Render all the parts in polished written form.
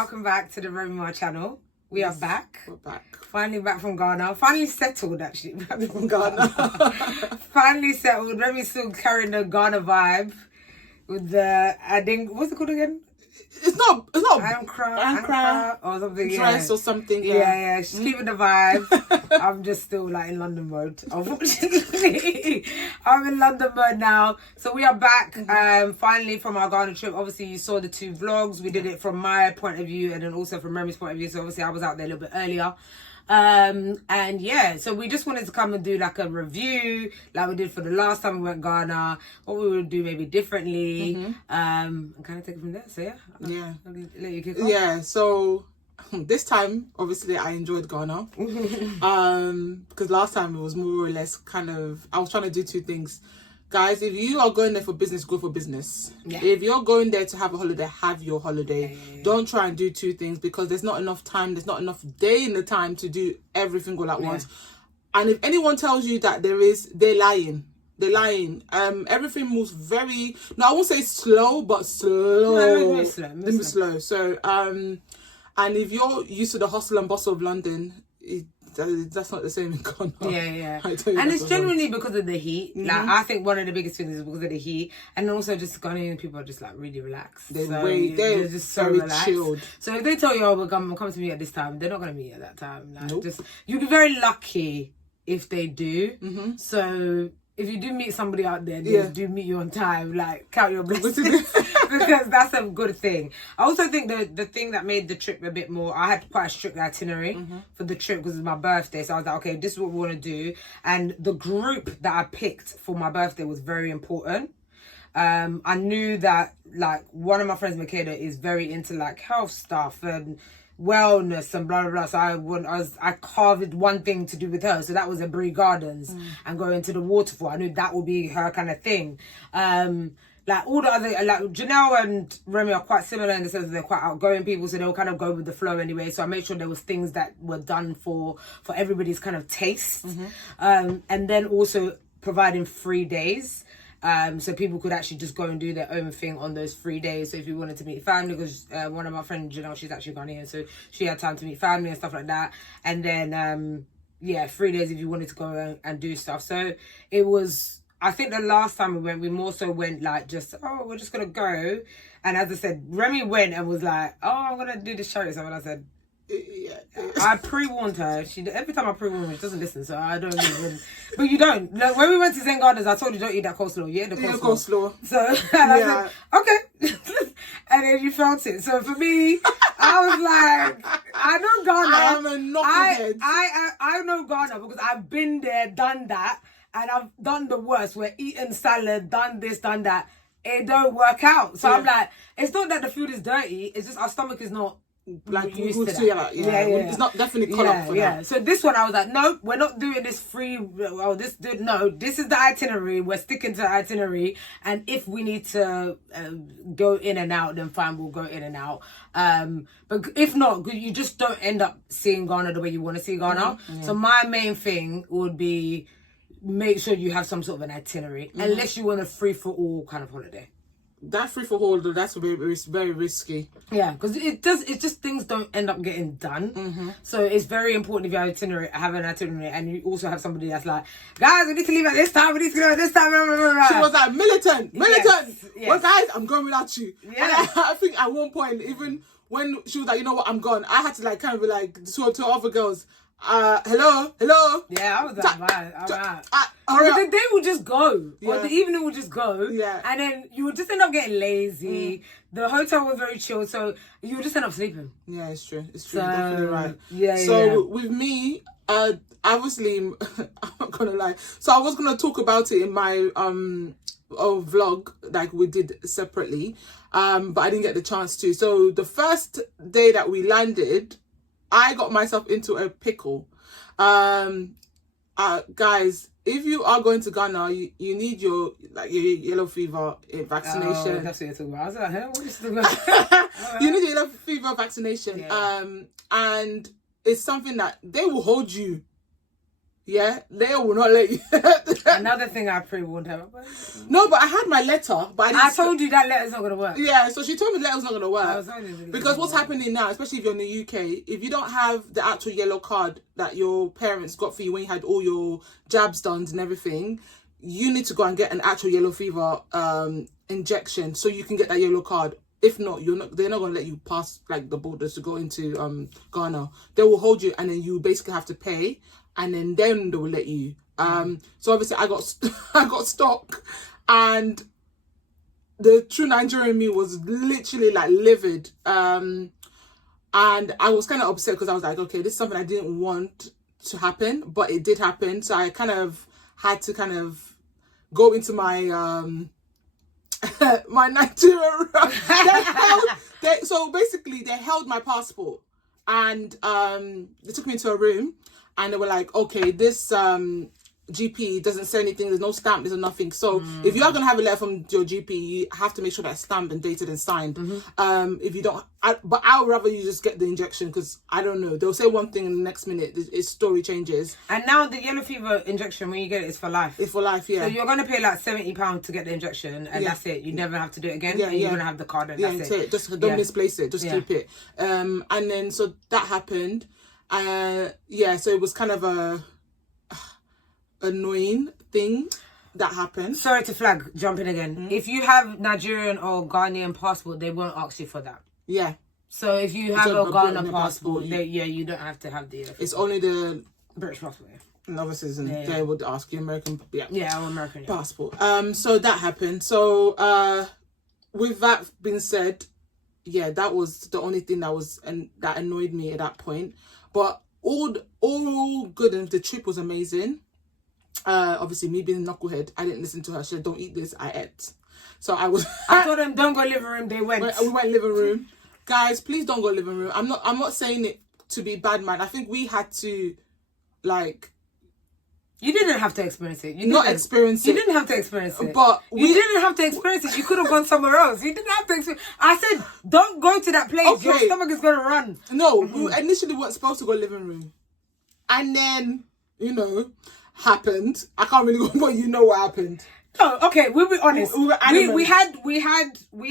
welcome back to the Remi Ma channel. We are back. We're back. Finally back from Ghana. Finally settled, actually. Back from Ghana. Finally settled. Remi's still carrying the Ghana vibe with the, I think, what's it called again? It's not Ankara or something. Dress or something. Yeah. She's keeping the vibe. I'm just still like in London mode, unfortunately. I'm in London mode now. So we are back finally from our Ghana trip. Obviously, you saw the 2 vlogs. We did it from my point of view and then also from Remi's point of view. So obviously, I was out there a little bit earlier. And yeah, so we just wanted to come and do like a review like we did for the last time we went Ghana, what we would do maybe differently, and kind of take it from there. So yeah, I'll let you kick off. Yeah, so this time obviously I enjoyed Ghana because last time it was more or less kind of, I was trying to do 2 things. Guys, if you are going there for business, go for business. Yeah. If you're going there to have a holiday, have your holiday. Yeah. Don't try and do 2 things because there's not enough time. There's not enough day in the time to do everything all at once. And if anyone tells you that there is, they're lying. They're lying. Everything moves very, no, I won't say slow, but slow. No, move slow. So, and if you're used to the hustle and bustle of London, that's not the same in Ghana. Yeah. And it's genuinely because of the heat. Like, I think one of the biggest things is because of the heat. And also just Ghanaian people are just like really relaxed. They're just so relaxed. Chilled. So if they tell you, oh, we're coming to meet at this time, they're not going to meet at that time. Like, nope. You'll be very lucky if they do. So if you do meet somebody out there, they do meet you on time, like count your blessings because that's a good thing. I also think the thing that made the trip a bit more, I had quite a strict itinerary for the trip because it's my birthday. So I was like, okay, this is what we want to do. And the group that I picked for my birthday was very important. I knew that like one of my friends, Makeda, is very into like health stuff and wellness and blah blah blah. So I carved one thing to do with her, so that was at Bree Gardens and going to the waterfall. I knew that would be her kind of thing. Like all the other, like Janelle and Remi are quite similar in the sense that they're quite outgoing people, so they'll kind of go with the flow anyway. So I made sure there was things that were done for everybody's kind of taste, and then also providing free days. So people could actually just go and do their own thing on those 3 days. So if you wanted to meet family, because one of my friends, Janelle, she's actually Ghanaian, so she had time to meet family and stuff like that. And then, 3 days if you wanted to go and do stuff. So it was, I think the last time we went, we more so went like just, we're just going to go. And as I said, Remi went and was like, I'm going to do this show. So when I said, I pre-warned her. Every time I pre-warn her, she doesn't listen, so I don't even. But you don't. Like, when we went to Zen Gardens, I told you don't eat that coleslaw. You ate the coleslaw. So I said, okay. And then you felt it. So for me, I was like, I know Ghana. I am a knucklehead. I know Ghana because I've been there, done that, and I've done the worst. We're eating salad, done this, done that. It don't work out. So I'm like, it's not that the food is dirty. It's just our stomach is not like used to that. It's not definitely cut up for that. So this one I was like, no, we're not doing this free. This is the itinerary. We're sticking to the itinerary, and if we need to go in and out, then fine, we'll go in and out. But if not, you just don't end up seeing Ghana the way you want to see Ghana. So my main thing would be make sure you have some sort of an itinerary, unless you want a free for all kind of holiday. That free for all, that's very risky. Yeah, because it's just things don't end up getting done. So it's very important if you have an itinerary, and you also have somebody that's like, guys, we need to leave at this time, we need to go at this time. Blah, blah, blah, blah. She was like, militant. Yes. Well, guys, I'm going without you. Yeah. And I think at one point, even when she was like, you know what, I'm gone, I had to like kind of be like to other girls, hello. Yeah, I was like, I'm out. The day would just go, or the evening would just go, and then you would just end up getting lazy. The hotel was very chill, so you would just end up sleeping. Yeah, it's true. You're definitely right. So with me, obviously, I'm not gonna lie. So I was gonna talk about it in my vlog, like we did separately, but I didn't get the chance to. So the first day that we landed, I got myself into a pickle. Guys, if you are going to Ghana, you need your yellow fever vaccination. Oh, that's what you're talking about. I was like, what are you talking about? You need your yellow fever vaccination. And it's something that they will hold you. Yeah, they will not let you. Another thing I pre-warned her about. No, but I had my letter, but I told you that letter's not gonna work. Yeah, so she told me the letter's not gonna work. Because what's happening now, especially if you're in the UK, if you don't have the actual yellow card that your parents got for you when you had all your jabs done and everything, you need to go and get an actual yellow fever injection so you can get that yellow card. If not, they're not going to let you pass like the borders to go into Ghana. They will hold you, and then you basically have to pay, and then they will let you. So obviously I got stuck, and the true Nigerian me was literally like livid. And I was kind of upset because I was like, okay, this is something I didn't want to happen, but it did happen. So I kind of had to kind of go into my my Nigerian. So basically they held my passport, and they took me into a room, and they were like, okay, this GP doesn't say anything, there's no stamp, there's nothing. So if you are going to have a letter from your GP, you have to make sure that's stamped and dated and signed. If you don't, but I would rather you just get the injection, because I don't know, they'll say one thing and the next minute its story changes. And now the yellow fever injection, when you get it, is for life. It's for life, yeah. So you're going to pay like £70 to get the injection, and that's it. You never have to do it again. And you're going to have the card, and that's it. Just don't misplace it, just keep it. And then so that happened. So it was kind of a annoying thing that happened. Sorry to flag, jumping again. If you have Nigerian or Ghanaian passport, they won't ask you for that. Yeah. So if you have a Ghana passport, you don't have to have the... It's only the British passport. Novices, and they would ask you American... American passport. So that happened. So with that being said, that was the only thing that annoyed me at that point. But all good, and the trip was amazing. Obviously me being a knucklehead, I didn't listen to her. She said, don't eat this. I ate. So I told them, don't go living room. They went. We went living room. Guys, please don't go living room. I'm not saying it to be bad, man. I think we had to, like... You didn't have to experience it. You didn't have to experience it. But you didn't have to experience it. You could have gone somewhere else. You didn't have to experience. I said, don't go to that place. Okay. Your stomach is going to run. No, we initially weren't supposed to go living room. And then, happened. I can't really go, but you know what happened. No, okay, we'll be honest. We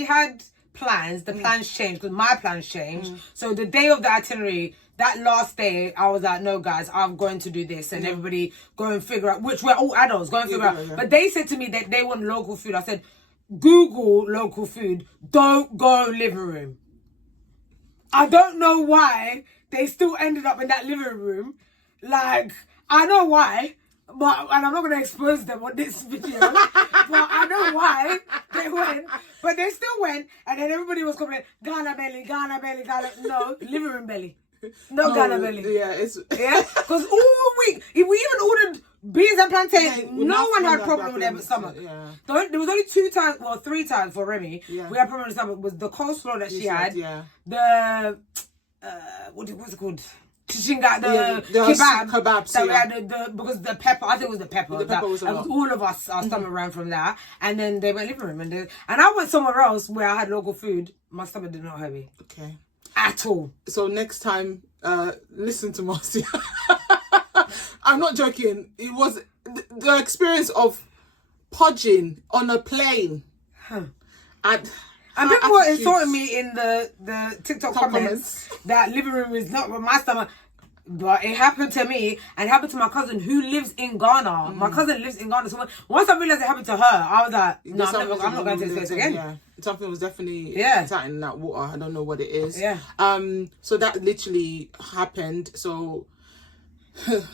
had plans. The plans changed, because my plans changed. So the day of the itinerary, that last day, I was like, no, guys, I'm going to do this. And everybody go and figure out, which we're all adults, go and figure out. But they said to me that they want local food. I said, Google local food. Don't go living room. I don't know why they still ended up in that living room. Like, I know why. And I'm not going to expose them on this video. But I know why they went. But they still went. And then everybody was complaining, Ghana belly, Ghana belly, Ghana... No, living room belly. No Ghana belly. Yeah, because all week, if we even ordered beans and plantain, no one had problem with their stomach. Yeah. There was only 3 times for Remi. Yeah. We had problem with the stomach. Was the coleslaw that she had. Yeah. The what's it called? She got the kebabs. That we had because the pepper. I think it was the pepper. The pepper was all of us. Our stomach ran from that. And then they went living room, and I went somewhere else where I had local food. My stomach did not hurt me. Okay. At all. So next time, listen to Marcia. I'm not joking. It was the experience of pudging on a plane. And people were insulting me in the TikTok comments that living room is not with my stomach. But it happened to me, and it happened to my cousin who lives in Ghana. My cousin lives in Ghana. So once I realised it happened to her, I was like, no, I'm not going to this place again. Yeah. Something was definitely tight in that water. I don't know what it is. Yeah. So that literally happened. So,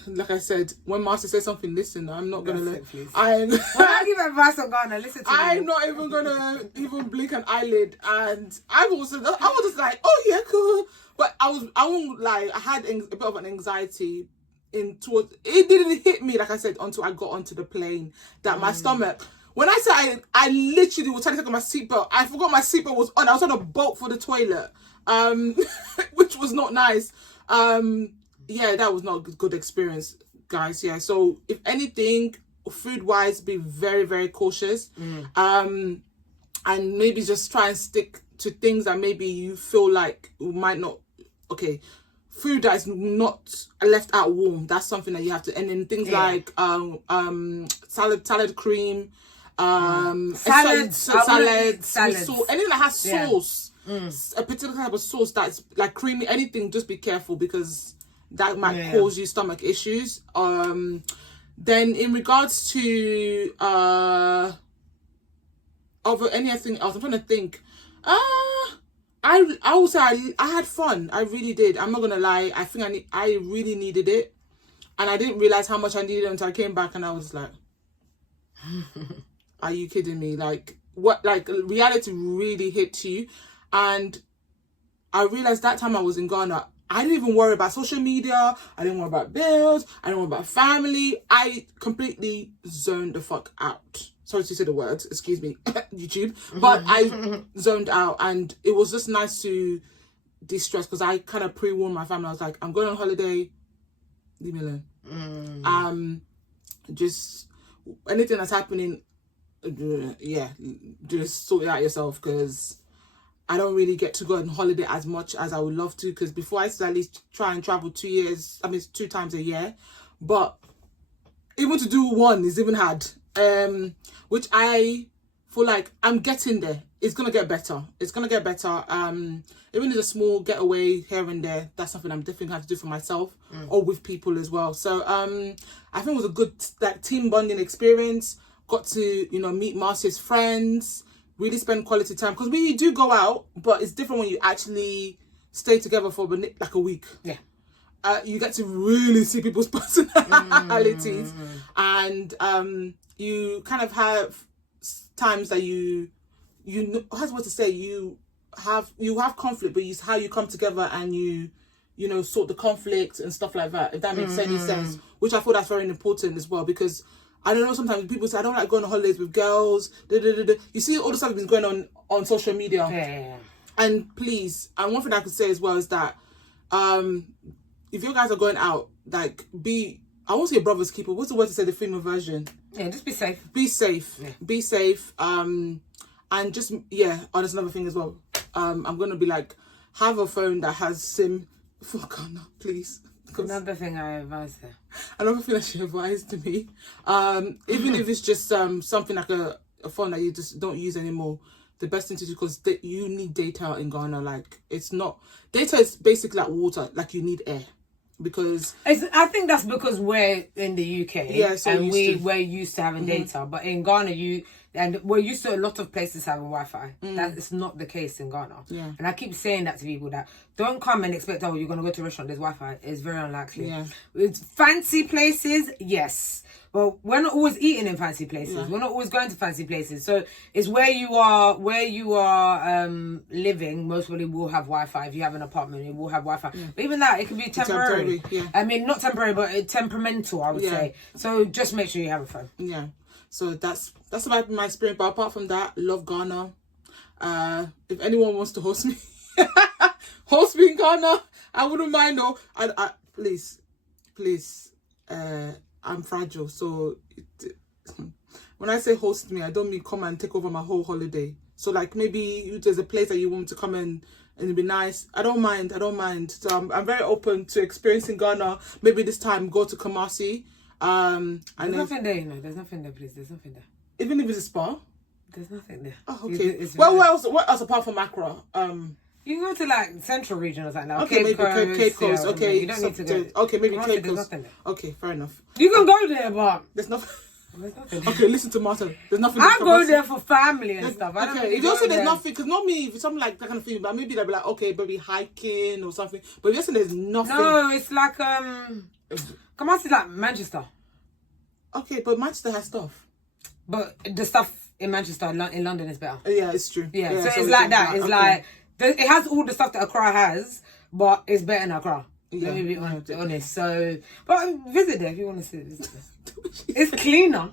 like I said, when Master says something, listen. I'm not going to let... When I give advice on Ghana, listen to me. I'm not even going to even blink an eyelid. And I was just like, oh yeah, cool. But I won't lie, I had a bit of an anxiety it didn't hit me, like I said, until I got onto the plane, that my stomach, when I said I literally was trying to take off my seatbelt, I forgot my seatbelt was on. I was on a boat for the toilet, which was not nice. That was not a good experience, guys. Yeah, so if anything, food-wise, be very, very cautious. And maybe just try and stick to things that maybe you feel like might not... Okay, food that is not left out warm. That's something that you have to. And then things like salad cream, salads with sauce, anything that has sauce, a particular type of sauce that's like creamy. Anything, just be careful because that might cause you stomach issues. Then in regards to over anything else, I'm trying to think. I will say I had fun. I really did. I'm not gonna lie. I think I really needed it, and I didn't realize how much I needed it until I came back, and I was like, "Are you kidding me? Like what? Like reality really hit you." And I realized that time I was in Ghana, I didn't even worry about social media. I didn't worry about bills. I didn't worry about family. I completely zoned the fuck out. Sorry to say the words, excuse me, YouTube. But I zoned out, and it was just nice to de-stress because I kind of pre-warned my family. I was like, I'm going on holiday, leave me alone. Just anything that's happening, just sort it out yourself because I don't really get to go on holiday as much as I would love to because before I used to at least try and travel 2 times a year. But even to do one is even hard. Which I feel like I'm getting there. It's gonna get better. Even if it's a small getaway here and there, that's something I'm definitely going to have to do for myself or with people as well. So I think it was a good team bonding experience. Got to meet Marcia's friends, really spend quality time because we do go out, but it's different when you actually stay together for like a week. Yeah. You get to really see people's personalities, and you kind of have times that you how's what to say you have conflict, but it's how you come together and you sort the conflict and stuff like that. If that makes any sense, which I thought that's very important as well because I don't know. Sometimes people say I don't like going on holidays with girls. You see all the stuff that's been going on social media, and please, and one thing I could say as well is that if you guys are going out, like I won't say a brother's keeper. What's the word to say the female version? Yeah, just be safe. Be safe. Yeah. Be safe. And just that's another thing as well. I'm gonna be like, have a phone that has SIM for Ghana, please. Another thing I advised her. Another thing that she advised to me. Even if it's just something like a phone that you just don't use anymore. The best thing to do because you need data in Ghana. Like data is basically like water. Like you need air. Because I think that's because we're in the UK, and we're used to having data. But in Ghana, we're used to a lot of places having Wi-Fi. That is not the case in Ghana. Yeah. And I keep saying that to people that don't come and expect you're going to go to a restaurant. There's Wi-Fi. It's very unlikely. Yeah. With fancy places, yes. Well, we're not always eating in fancy places. Yeah. We're not always going to fancy places. So it's where you are living, most probably will have Wi-Fi. If you have an apartment, it will have Wi-Fi. Yeah. But even that, it can be temporary. I mean, not temporary, but temperamental, I would say. So just make sure you have a phone. Yeah. So that's about my experience. But apart from that, love Ghana. If anyone wants to host me, host me in Ghana, I wouldn't mind. No, I please. I'm fragile, so when I say host me, I don't mean come and take over my whole holiday. So like maybe there's a place that you want to come in and it'd be nice. I don't mind. So I'm very open to experiencing Ghana. Maybe this time go to Kumasi. There's nothing there, There's nothing there, please. There's nothing there. Even if it's a spa? There's nothing there. Oh, okay. What else apart from Accra? You can go to like Central Region or something. Like okay, maybe Cape Coast. Okay, you don't need to go. Okay, maybe Cape Coast. Okay, fair enough. You can go there, but there's nothing. Okay, listen to Martin. There's nothing. I go there for family and stuff. If you say there's nothing, because not me. If it's something like that kind of thing, but maybe they'll be like, okay, maybe hiking or something. But if you say there's nothing. No, it's like Kumasi, like Manchester. Okay, but Manchester has stuff. But the stuff in Manchester, in London is better. Yeah, it's true. Yeah, so it's like that. It's like it has all the stuff that Accra has, but it's better in Accra. Yeah. Let me be honest. So, but visit there if you want to see it. It's cleaner.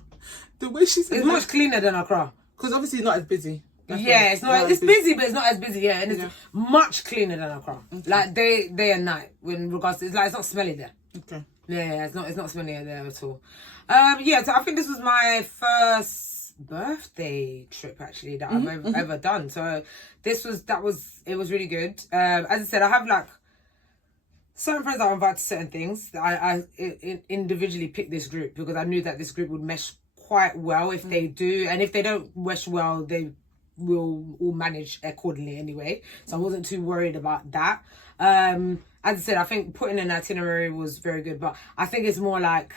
The way she said it's much cleaner than Accra. Because obviously it's not as busy. It's not. It's busy, but it's not as busy. Yeah, and it's much cleaner than Accra. Okay. Like day and night. When regards to, it's not smelly there. Okay. Yeah, it's not smelly there at all. So I think this was my first birthday trip actually that I've ever done. So it was really good. As I said, I have like certain friends that are invited to certain things. I individually picked this group because I knew that this group would mesh quite well if they do, and if they don't mesh well, they will all manage accordingly anyway. So I wasn't too worried about that. As I said, I think putting an itinerary was very good, but I think it's more like,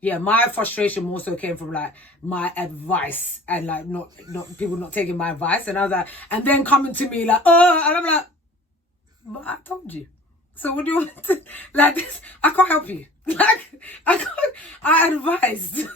yeah, my frustration more so came from like my advice and like not people not taking my advice, and I was like, and then coming to me like, oh, and I'm like, but I told you. So what do you want to, like this? I can't help you. Like I advised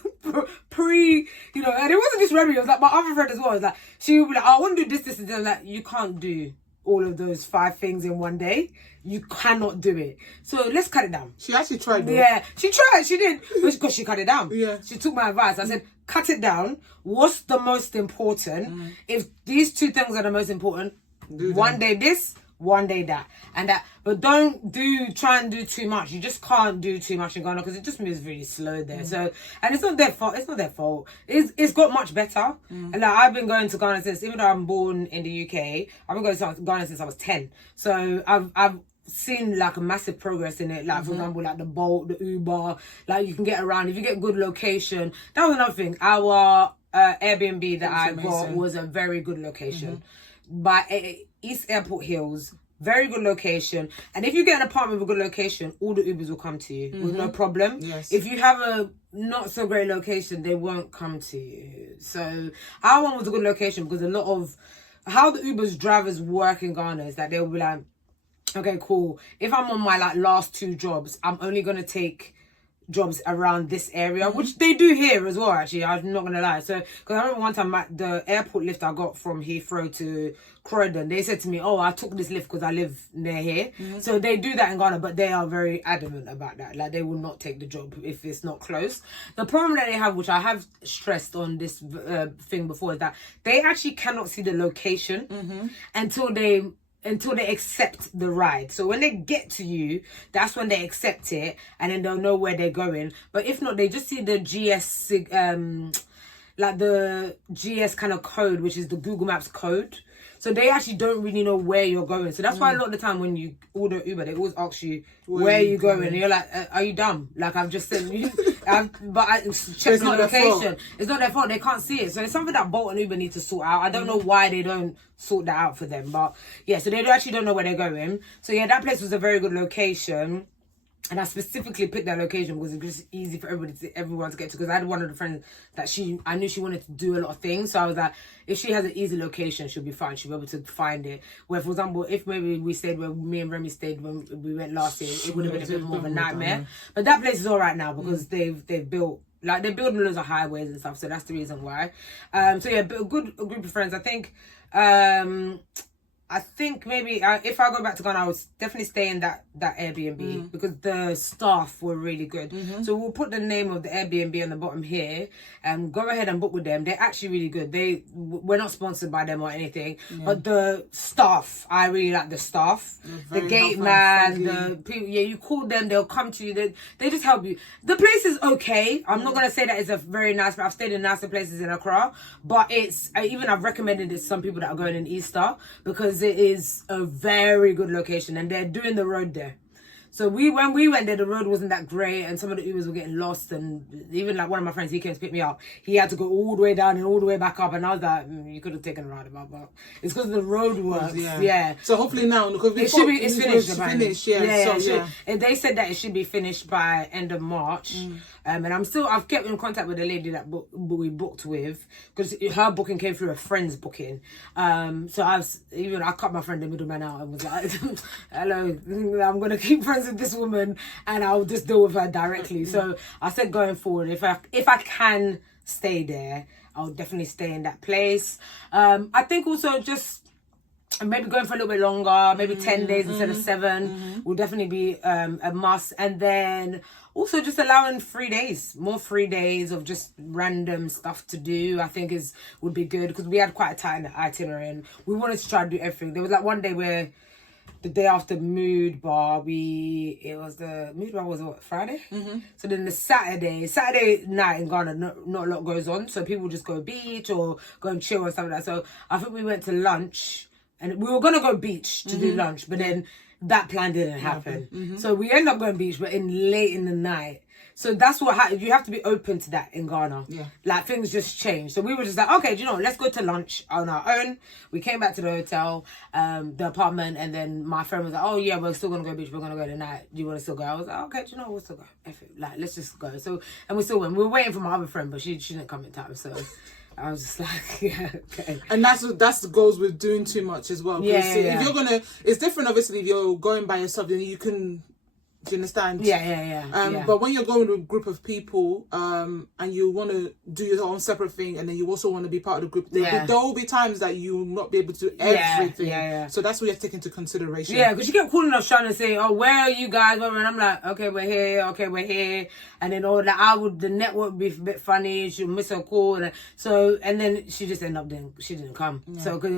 pre, you know, and it wasn't just Remi. It was like my other friend as well. It was like she would be like, oh, I want to do this, and then like you can't do all of those 5 things in one day. You cannot do it. So let's cut it down. She actually tried though. Yeah, she tried. She did. Because she cut it down. Yeah. She took my advice. I said, cut it down. What's the most important? If these 2 things are the most important, one day this, one day that. And that. But don't try and do too much. You just can't do too much in Ghana because it just moves really slow there. So, and it's not their fault. It's not their fault. It's got much better. And like I've been going to Ghana since, even though I'm born in the UK, I've been going to Ghana since I was 10. So I've seen like a massive progress in it. Like for example, like the Bolt, the Uber, like you can get around if you get good location. That was another thing. Our Airbnb that I got was a very good location by East Airport Hills. Very good location, and if you get an apartment with a good location, all the Ubers will come to you with no problem. Yes. If you have a not so great location, they won't come to you. So our one was a good location because a lot of how the Ubers drivers work in Ghana is that they'll be like, okay, cool. If I'm on my like last 2 jobs, I'm only gonna take jobs around this area, which they do here as well, actually. I'm not gonna lie. So because I remember one time the airport lift I got from Heathrow to Croydon, they said to me, oh, I took this lift because I live near here. So they do that in Ghana, but they are very adamant about that. Like they will not take the job if it's not close. The problem that they have, which I have stressed on this thing before, is that they actually cannot see the location until they accept the ride. So when they get to you, that's when they accept it, and then they'll know where they're going. But if not, they just see the GS, like the GS kind of code, which is the Google Maps code. So they actually don't really know where you're going. So that's why a lot of the time when you order Uber, they always ask you, where are you going? And you're like, are you dumb? Like I've just said, but I checked the location. It's not their fault. They can't see it. So it's something that Bolt and Uber need to sort out. I don't know why they don't sort that out for them. But yeah, so they actually don't know where they're going. So yeah, that place was a very good location. And I specifically picked that location because it was just easy for everyone to get to. Because I had one of the friends that I knew she wanted to do a lot of things. So I was like, if she has an easy location, she'll be fine. She'll be able to find it. Where, for example, if maybe we stayed where me and Remi stayed when we went last year, it would have been a bit more of a nightmare. But that place is all right now because they've built, like they're building loads of highways and stuff. So that's the reason why. So yeah, a good group of friends. I think maybe if I go back to Ghana, I would definitely stay in that Airbnb because the staff were really good. So we'll put the name of the Airbnb on the bottom here and go ahead and book with them. They're actually really good. We're not sponsored by them or anything, but the staff, I really like the staff. The gate man, the people, you call them, they'll come to you. They just help you. The place is okay. I'm not going to say that it's a very nice place. I've stayed in nicer places in Accra, but I've recommended it to some people that are going in Easter because it is a very good location and they're doing the road there. So when we went there, the road wasn't that great and some of the Ubers were getting lost, and even like one of my friends, he came to pick me up. He had to go all the way down and all the way back up, and I was like, you could have taken a roundabout, but it's because the road works. Yeah. So hopefully now, because it's finished. They said that it should be finished by end of March. And I've kept in contact with the lady that we booked with because her booking came through a friend's booking. So I cut my friend the middleman out and was like, hello, I'm gonna keep friends with this woman and I'll just deal with her directly. So I said going forward, if I can stay there, I'll definitely stay in that place. I think also just maybe going for a little bit longer, maybe 10 days instead of 7 will definitely be a must. And then also just allowing more 3 days of just random stuff to do, I think would be good because we had quite a tight itinerary and we wanted to try to do everything. There was like one day where the day after Mood Bar, the Mood Bar was Friday? So then the Saturday night in Ghana, not a lot goes on. So people just go beach or go and chill and stuff like that. So I think we went to lunch and we were gonna go beach to do lunch, but then that plan didn't happen. So we ended up going beach, but late in the night. So that's what you have to be open to that in Ghana. Yeah. Like, things just change. So we were just like, okay, do you know what? Let's go to lunch on our own. We came back to the hotel, the apartment, and then my friend was like, oh yeah, we're still going to go beach. We're going to go tonight. Do you want to still go? I was like, okay, do you know what? We'll still go. Like, let's just go. So, and we still went. We were waiting for my other friend, but she didn't come in time. So I was just like, yeah, okay. And that's the goals with doing too much as well. Yeah. If you're going to, it's different obviously if you're going by yourself, then you can... Do you understand? Yeah. But when you're going with a group of people, and you want to do your own separate thing, and then you also want to be part of the group, there will be times that you will not be able to do everything. Yeah. So that's what you have to take into consideration. Yeah, because she kept calling us trying to say, oh, where are you guys? And I'm like, okay, we're here. And then the network would be a bit funny. She'll miss her call. And then she just ended up she didn't come. Yeah. So, because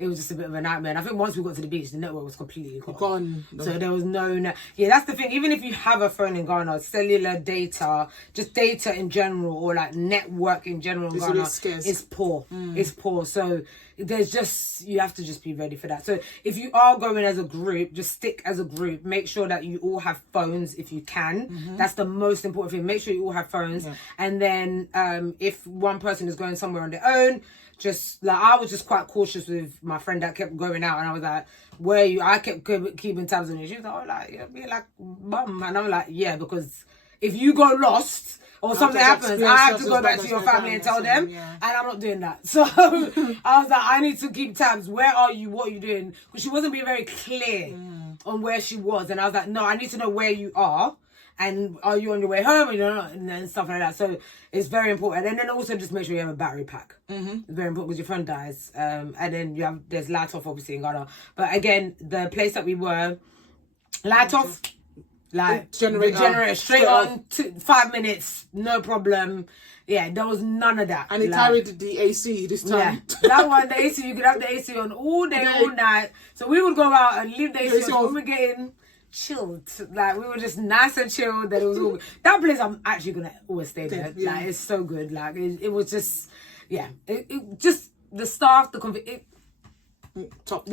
it was just a bit of a nightmare. And I think once we got to the beach, the network was completely gone. So there was no... Yeah, that's the thing. Even if you have a phone in Ghana, cellular data, just data in general, or like network in general in Ghana, it's poor. It's poor. So you have to just be ready for that. So if you are going as a group, just stick as a group. Make sure that you all have phones if you can. That's the most important thing. Make sure you all have phones. Yeah. And then if one person is going somewhere on their own, just like, I was just quite cautious with my friend that kept going out, and I was like, where are you? I kept keeping tabs on you. She was like, oh, like, you're being like bum. And I'm like, yeah, because if you go lost or something happens, I have to go back to your family and tell them, and I'm not doing that. So I was like, I need to keep tabs. Where are you? What are you doing? Because she wasn't being very clear on where she was, and I was like, no, I need to know where you are. And are you on your way home? And stuff like that. So it's very important. And then also just make sure you have a battery pack. It's very important because your phone dies. And then there's light off obviously in Ghana. But again, the place that we were, light off, like generator straight on, 5 minutes, no problem. Yeah, there was none of that. And it carried the AC this time. Yeah, that one, the AC, you could have the AC on all day, all night. So we would go out and leave the AC on when we get in. Chilled, like we were just nice and chilled. That it was all good. That place, I'm actually gonna always stay there. Yeah. Like, it's so good. Like it was just, it just the staff, top.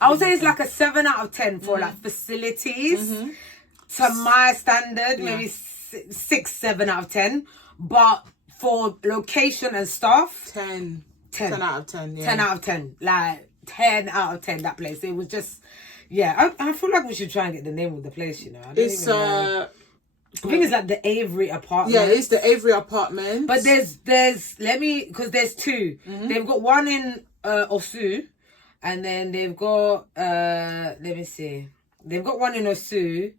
I would say it's like a 7 out of 10 for like facilities. To my standard, maybe 6, 7 out of 10. But for location and staff, 10 out of 10. Yeah. 10 out of 10. Like 10 out of 10. That place. It was just. Yeah, I feel like we should try and get the name of the place, you know. I think it's like the Avery Apartment. Yeah, it's the Avery Apartment. But there's because there's two. They've got one in Osu, and then they've got let me see. They've got one in Osu,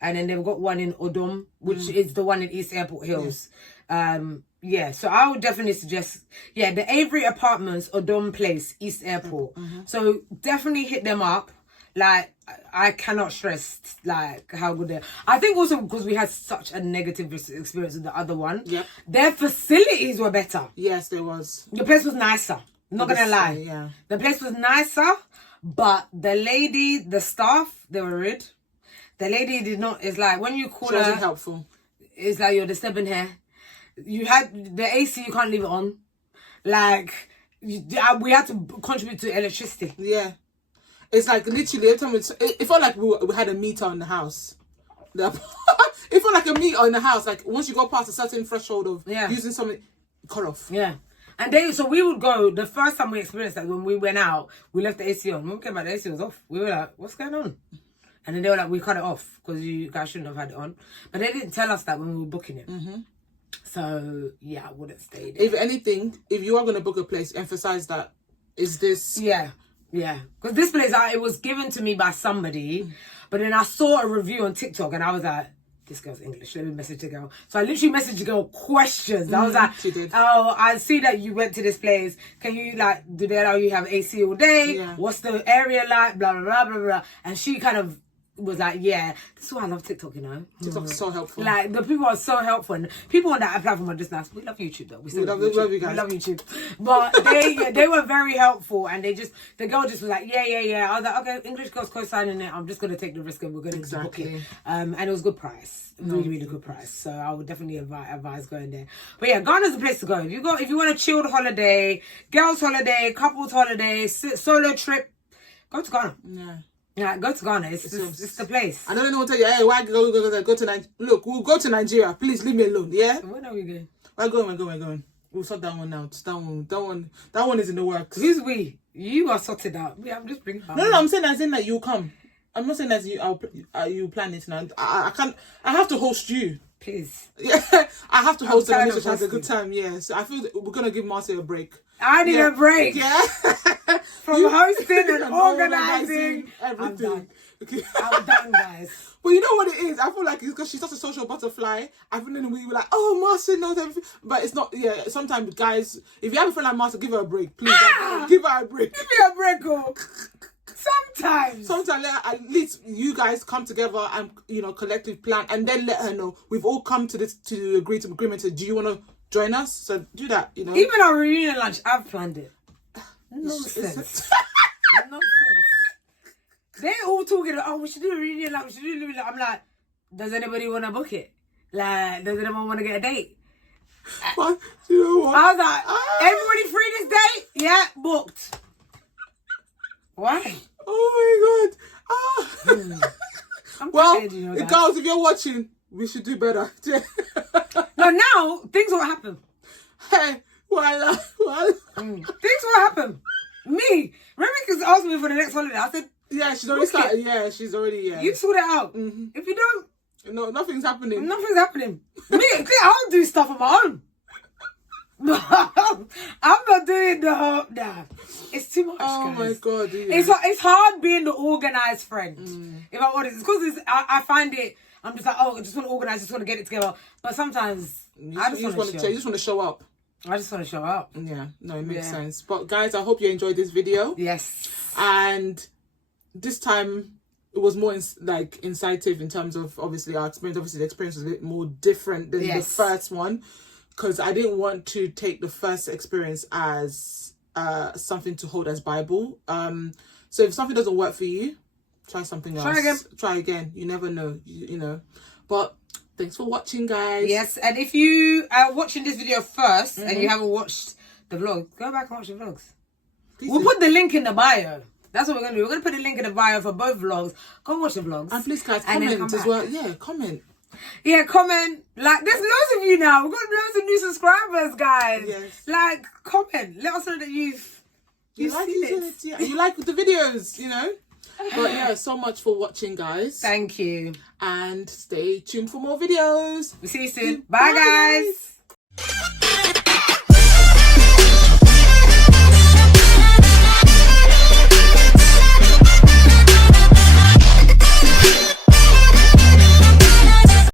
and then they've got one in Odom, which is the one in East Airport Hills. Yeah, so I would definitely suggest, the Avery Apartments, Odom Place, East Airport. So definitely hit them up. Like, I cannot stress, like, how good they are. I think also because we had such a negative experience with the other one. Yeah. Their facilities were better. Yes, there was. The place was nicer. I'm not going to lie. Yeah. The place was nicer, but the lady, the staff, they were rude. The lady did not, it's like, when you call her... She wasn't helpful. It's like, you're disturbing her. You had the AC, you can't leave it on. Like, we had to contribute to electricity. Yeah. It's like literally every time it felt like we had a meter in the house. It felt like a meter in the house. Like once you go past a certain threshold of using something, cut off. Yeah. And so we would go, the first time we experienced that, when we went out, we left the AC on. When we came back, the AC was off. We were like, what's going on? And then they were like, we cut it off because you guys shouldn't have had it on. But they didn't tell us that when we were booking it. So, I wouldn't stay there. If anything, if you are going to book a place, emphasize that. Is this... Yeah. Because this place, it was given to me by somebody. But then I saw a review on TikTok and I was like, this girl's English. Let me message the girl. So I literally messaged the girl questions. I was like, oh, I see that you went to this place. Can you, like, do they allow you have AC all day? Yeah. What's the area like? Blah, blah, blah, blah, blah. And she kind of was like, yeah, this is why I love TikTok, you know. TikTok's so helpful. Like, the people are so helpful. And people on that platform are just nice. We love YouTube, though. We love you guys. We love YouTube. But they were very helpful. And the girl just was like, yeah. I was like, okay, English girl's co-signing it. I'm just going to take the risk and we're going to book it. And it was a good price. Really good price. So I would definitely advise going there. But yeah, Ghana's the place to go. If you want a chilled holiday, girls holiday, couples holiday, solo trip, go to Ghana. Yeah, go to Ghana. It's the place. I don't know what to tell you. Hey, why go to Nigeria? Look, we'll go to Nigeria. Please leave me alone. Yeah. When are we going? We're going. We'll sort that one out. That one is in the works. Who's we? You are sorted out. I'm just bringing. No. I'm saying that you'll come. I'm not saying that you plan it now. I can't. I have to host you. Please. Yeah, I have to host and have a good time. Yeah, so I feel that we're gonna give Marcy a break. I need a break. Yeah. From hosting and organizing everything. I'm done. Okay. I'm done, guys. But you know what it is? I feel like it's because she's such a social butterfly. I feel then we were like, oh, Marcy knows everything. But it's not, yeah, sometimes, guys, if you have a friend like Marcy, give her a break. Please, give her a break. Give me a break, oh. Sometimes at least you guys come together and, you know, collective plan and then let her know we've all come to agreement to, do you want to join us? So do that, you know. Even our reunion lunch, I've planned it. Nonsense. Nonsense. They all talking, oh, we should do a reunion lunch, I'm like, does anybody want to book it? Like, does anyone want to get a date? What? You know what? I was like, everybody free this date? Yeah, booked. Why? Oh my God. Well, you know, girls, if you're watching, we should do better. No, now things will happen. Hey, voila. Things will happen. Me, Remi asked me for the next holiday. I said, yeah, she's already started. Yeah, she's already, yeah. You sort it out. If you don't, no, nothing's happening. Nothing's happening. Me, I'll do stuff on my own. I'm not doing the whole. Nah, it's too much. Oh guys. my God, yeah. It's hard being the organized friend. If I'm honest, it's because I find it. I'm just like, oh, I just want to organize, just want to get it together. But sometimes I just want to show up. I just want to show up. Yeah, no, it makes sense. But guys, I hope you enjoyed this video. Yes. And this time it was more incisive in terms of obviously our experience. Obviously, the experience was a bit more different than the first one. Because I didn't want to take the first experience as something to hold as Bible. So if something doesn't work for you, try something else. Try again. You never know. You know. But thanks for watching, guys. Yes, and if you are watching this video first and you haven't watched the vlog, go back and watch the vlogs. We'll put the link in the bio. That's what we're going to do. We're going to put the link in the bio for both vlogs. Go and watch the vlogs. And please, guys, comment as well. Yeah, comment. Yeah, comment. Like, there's loads of you now. We've got loads of new subscribers, guys. Yes. Like, comment. Let us know that you like it. Yeah, you like the videos, you know. But yeah, so much for watching, guys. Thank you. And stay tuned for more videos. We'll see you soon. Bye, guys.